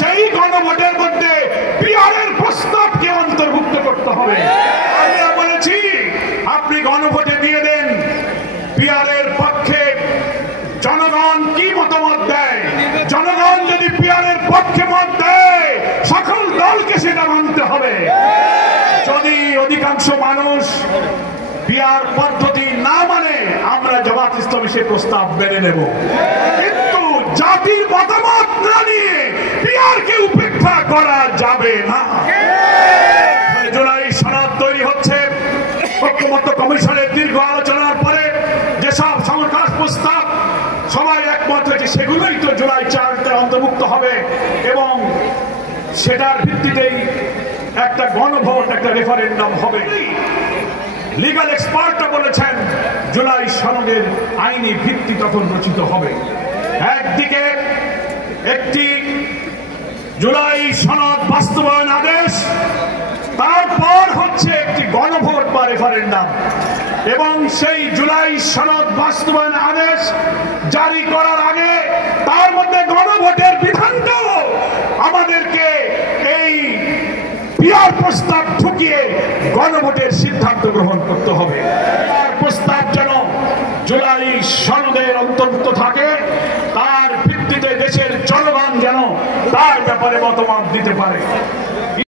সেই গণভোটের মধ্যে পিআরের প্রস্তাবকে অন্তর্ভুক্ত করতে হবে। আমরা বলেছি আপনি গণভোটে দিয়ে দেন পিআরের পক্ষে জনগণ কি মতামত দেয়। জনগণ যদি পিআরের পক্ষে মত দেয় সকল দলকে সেটা মানতে হবে। যদি অধিকাংশ মানুষ পিআর পদ্ধতি না মানে আমরা জামাত ইসলামী সে প্রস্তাব মেনে নেব, কিন্তু জাতির মতামত না নিয়ে পিআরকে উপেক্ষা করা যাবে না। জুলাই সনদ তৈরি হচ্ছে, ঐক্যমত্য কমিশনের দীর্ঘ আলোচনার পরে যেসব সংস্কার প্রস্তাব সবাই একমত হয়েছে সেগুলোই তো জুলাই 4 অন্তর্ভুক্ত হবে এবং সেটার ভিত্তিতেই একটা গণভোট, একটা রেফারেন্ডাম হবে। লিগ্যাল এক্সপার্টরা বলেছেন জুলাই সনদের আইনি ভিত্তি তখন রচিত হবে। একদিকে একটি জুলাই সনদ বাস্তবায়ন আদেশ, তারপর হচ্ছে একটি গণভোট বা রেফারেন্ডাম, এবং সেই জুলাই সনদ বাস্তবায়ন আদেশ জারি করার আগে তার মধ্যে গণভোটের বিধানটাও আমাদেরকে এই পিআর প্রস্তাব ঢুকিয়ে গণভোটের সিদ্ধান্ত গ্রহণ করতে হবে। প্রস্তাব যেন জুলাই সনদের অন্তর্ভুক্ত থাকে, তার ভিত্তিতে দেশের জনগণ যেন তার ব্যাপারে মতামত দিতে পারে।